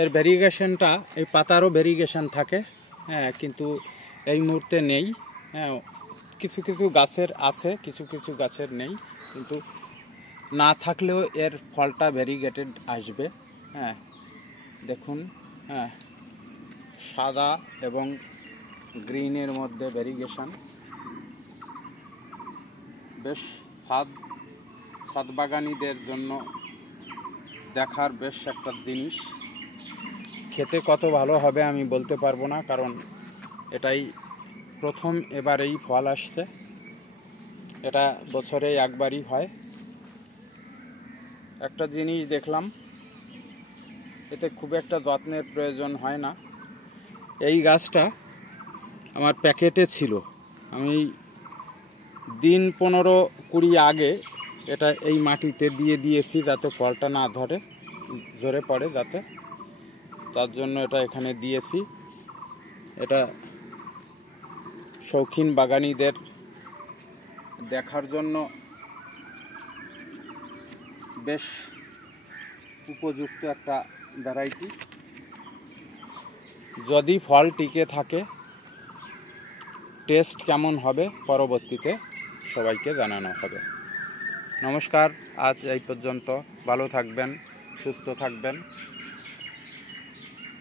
এর ভেরিগেশনটা এই পাতারও ভেরিগেশন থাকে, হ্যাঁ, কিন্তু এই মুহূর্তে নেই। হ্যাঁ, কিছু কিছু গাছের আছে, কিছু কিছু গাছের নেই, কিন্তু না থাকলেও এর ফলটা ভেরিগেটেড আসবে। হ্যাঁ, দেখুন, হ্যাঁ, সাদা এবং গ্রিনের মধ্যে ভেরিগেশন, বেশ ছাদ বাগানীদের জন্য দেখার বেশ একটা জিনিস। খেতে কত ভালো হবে আমি বলতে পারবো না, কারণ এটাই প্রথম এবারেই ফল আসছে। এটা বছরে একবারই হয়। একটা জিনিস দেখলাম, এতে খুব একটা যত্নের প্রয়োজন হয় না। এই গাছটা আমার প্যাকেটে ছিল, আমি দিন 15-20 আগে এটা এই মাটিতে দিয়ে দিয়েছি, যাতে ফলটা না ঝরে পড়ে, যাতে, তার জন্য এটা এখানে দিয়েছি। এটা শৌখিন বাগানীদের দেখার জন্য বেশ উপযুক্ত একটা ভ্যারাইটি। যদি ফল টিকে থাকে, টেস্ট কেমন হবে পরবর্তীতে সবাইকে জানানো হবে। নমস্কার, আজ এই পর্যন্ত। ভালো থাকবেন, সুস্থ থাকবেন।